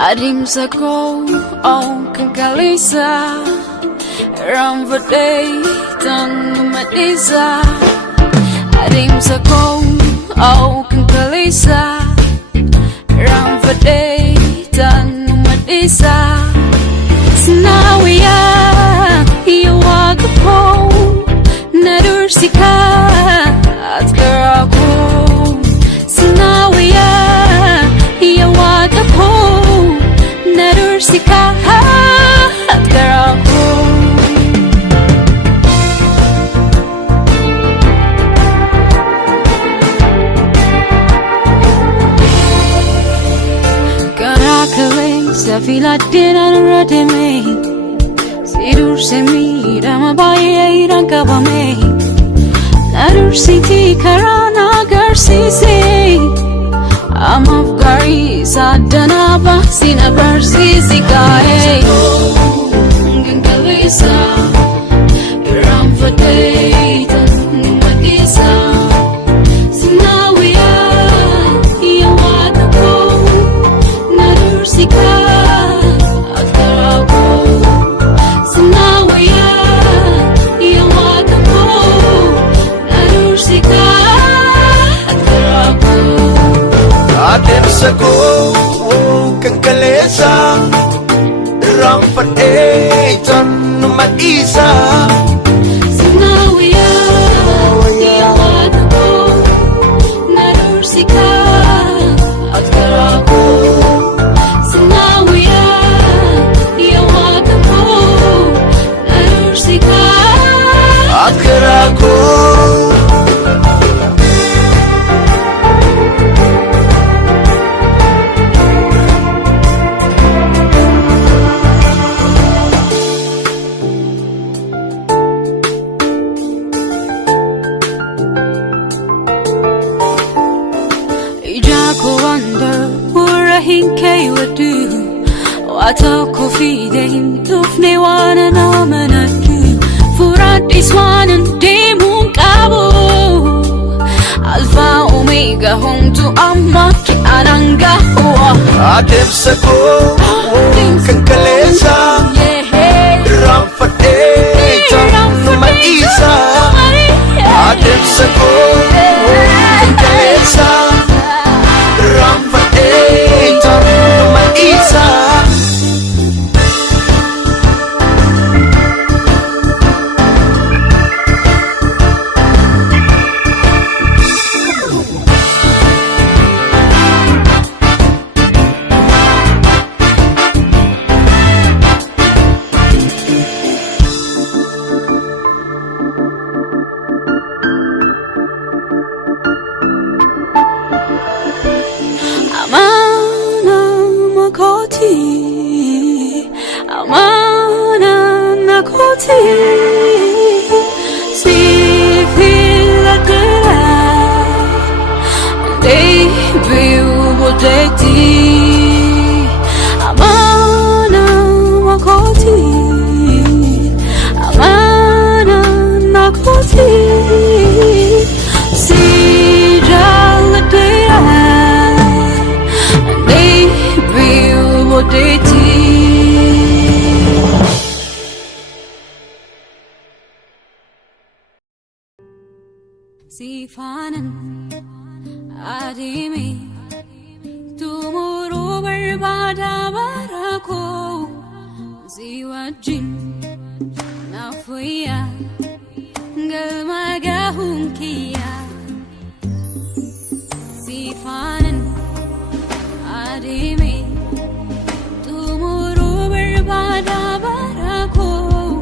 Adeemsakoo, oh, kankalisa Ramvaday, tanumadisa Adeemsakoo, oh, kankalisa Ramvaday, tanumadisa Sinawiya, iyawagapo Nadursika, at karako Sinawiya, iyawagapo Nadursika, at karako Karakale, sa filatin ang rademe Sidur semi, ramabaye, irangkabame Nadursiti karana garsisi Amafgari sadanaba sinabarsisi kae Gangalisa Ramvaday tanumadisa Sinawiya iyawagapo Nadursika at karako Sinawiya iyawagapo Nadursika at karako Adeemsakoo, kankalesa Ramvaday, tanumadisa Sinawiya iyawagapo Nadursika at karako Sinawiya iyawagapo Nadursika at karako Ijako wonder purahin kay wadu Wata ko fidein tufne wana naman atu Furat iswanan di mong kabo Alpha Omega home to amaki ananga Adeemsakoo, kankalesa Ramvaday, tanumadisa Adeemsakoo, kankalesa Ramvaday, tanumadisa Amana makoti Amana nakoti Si filatera Baby ubodeti Amana makoti Amana nakoti Si jalatera Sifanan adimi tumuro berbada barako Ziwajin nafuya galmagahun kia